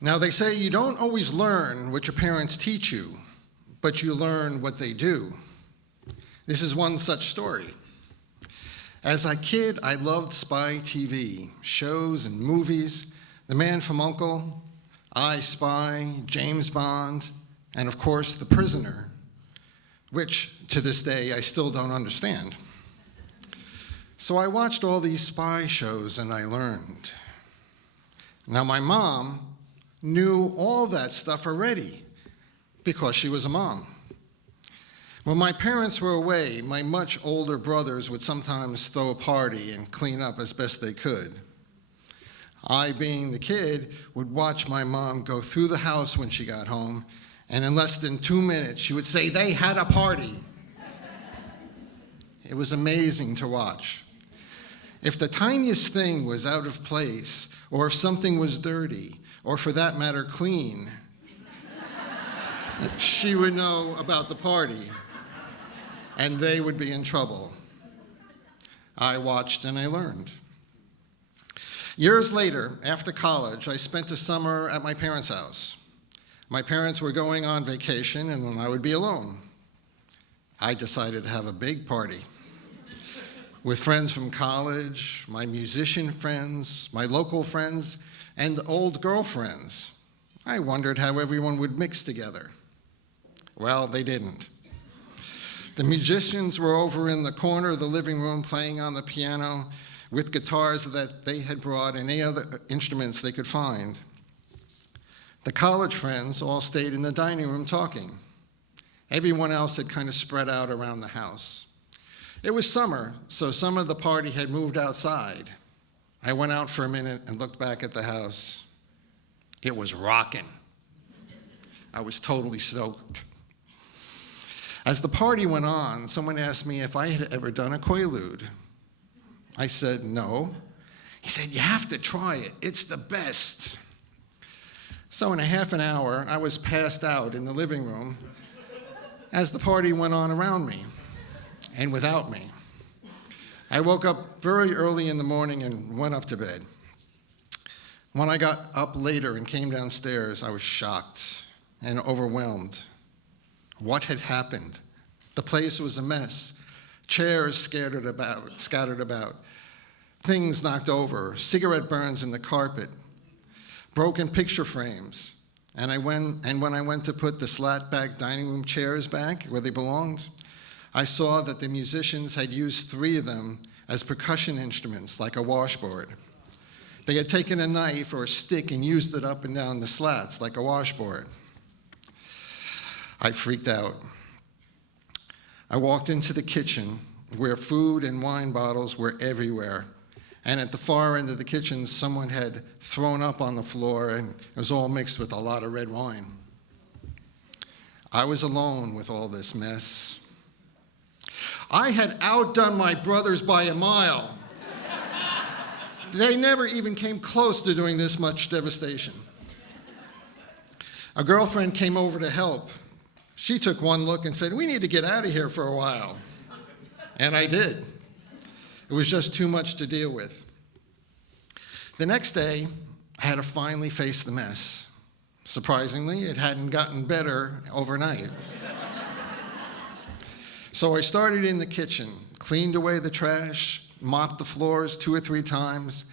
Now, they say you don't always learn what your parents teach you, but you learn what they do. This is one such story. As a kid, I loved spy TV, shows and movies, The Man from U.N.C.L.E., I Spy, James Bond, and of course, The Prisoner, which to this day I still don't understand. So I watched all these spy shows and I learned. Now, my mom knew all that stuff already because she was a mom. When my parents were away, my much older brothers would sometimes throw a party and clean up as best they could. I, being the kid, would watch my mom go through the house when she got home, and in less than 2 minutes, she would say, "They had a party." It was amazing to watch. If the tiniest thing was out of place, or if something was dirty, or for that matter, clean, she would know about the party, and they would be in trouble. I watched and I learned. Years later, after college, I spent a summer at my parents' house. My parents were going on vacation, and I would be alone. I decided to have a big party with friends from college, my musician friends, my local friends, and old girlfriends. I wondered how everyone would mix together. Well, they didn't. The musicians were over in the corner of the living room playing on the piano with guitars that they had brought and any other instruments they could find. The college friends all stayed in the dining room talking. Everyone else had kind of spread out around the house. It was summer, so some of the party had moved outside. I went out for a minute and looked back at the house. It was rocking. I was totally soaked. As the party went on, someone asked me if I had ever done a quaalude. I said no. He said, "You have to try it. It's the best." So in a half an hour, I was passed out in the living room as the party went on around me and without me. I woke up very early in the morning and went up to bed. When I got up later and came downstairs, I was shocked and overwhelmed. What had happened? The place was a mess. Chairs scattered about, things knocked over, cigarette burns in the carpet, broken picture frames. And when I went to put the slat-back dining room chairs back where they belonged, I saw that the musicians had used 3 of them as percussion instruments, like a washboard. They had taken a knife or a stick and used it up and down the slats, like a washboard. I freaked out. I walked into the kitchen where food and wine bottles were everywhere. And at the far end of the kitchen, someone had thrown up on the floor, and it was all mixed with a lot of red wine. I was alone with all this mess. I had outdone my brothers by a mile. They never even came close to doing this much devastation. A girlfriend came over to help. She took one look and said, "We need to get out of here for a while." And I did. It was just too much to deal with. The next day, I had to finally face the mess. Surprisingly, it hadn't gotten better overnight. So I started in the kitchen, cleaned away the trash, mopped the floors 2 or 3 times,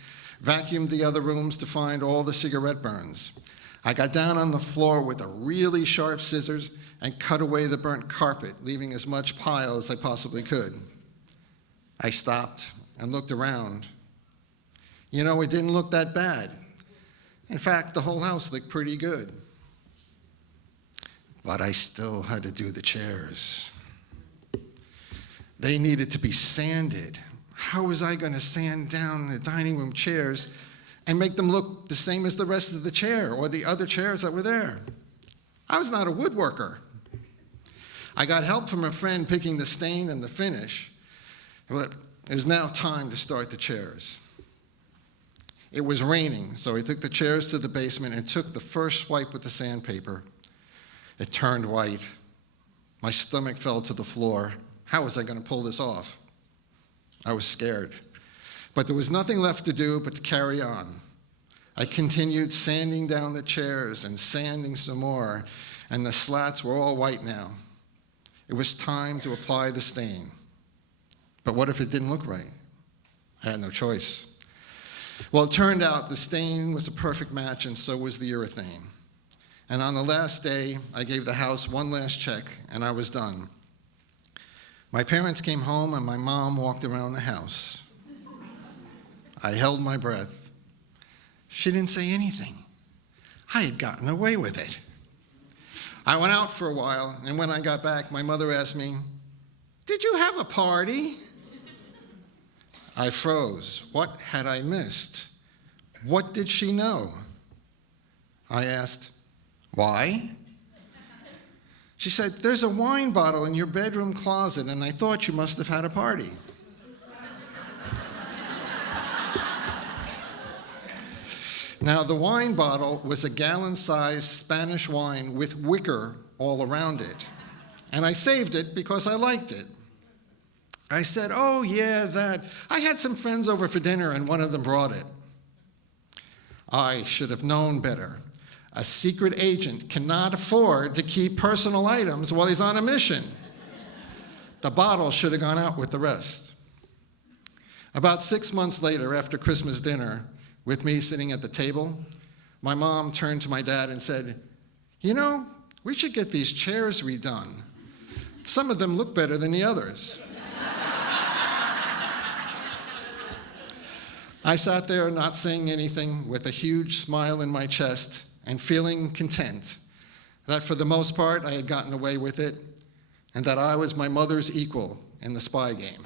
vacuumed the other rooms to find all the cigarette burns. I got down on the floor with a really sharp scissors and cut away the burnt carpet, leaving as much pile as I possibly could. I stopped and looked around. You know, it didn't look that bad. In fact, the whole house looked pretty good. But I still had to do the chairs. They needed to be sanded. How was I going to sand down the dining room chairs and make them look the same as the rest of the chair or the other chairs that were there? I was not a woodworker. I got help from a friend picking the stain and the finish, but it was now time to start the chairs. It was raining, so I took the chairs to the basement and took the first swipe with the sandpaper. It turned white. My stomach fell to the floor. How was I going to pull this off? I was scared. But there was nothing left to do but to carry on. I continued sanding down the chairs and sanding some more, and the slats were all white now. It was time to apply the stain. But what if it didn't look right? I had no choice. Well, it turned out the stain was a perfect match, and so was the urethane. And on the last day, I gave the house one last check, and I was done. My parents came home, and my mom walked around the house. I held my breath. She didn't say anything. I had gotten away with it. I went out for a while, and when I got back, my mother asked me, "Did you have a party?" I froze. What had I missed? What did she know? I asked, "Why?" She said, "There's a wine bottle in your bedroom closet, and I thought you must have had a party." Now, the wine bottle was a gallon-sized Spanish wine with wicker all around it, and I saved it because I liked it. I said, "Oh, yeah, that. I had some friends over for dinner, and one of them brought it." I should have known better. A secret agent cannot afford to keep personal items while he's on a mission. The bottle should have gone out with the rest. About 6 months later, after Christmas dinner, with me sitting at the table, my mom turned to my dad and said, "You know, we should get these chairs redone. Some of them look better than the others." I sat there not saying anything, with a huge smile in my chest and feeling content that for the most part I had gotten away with it and that I was my mother's equal in the spy game.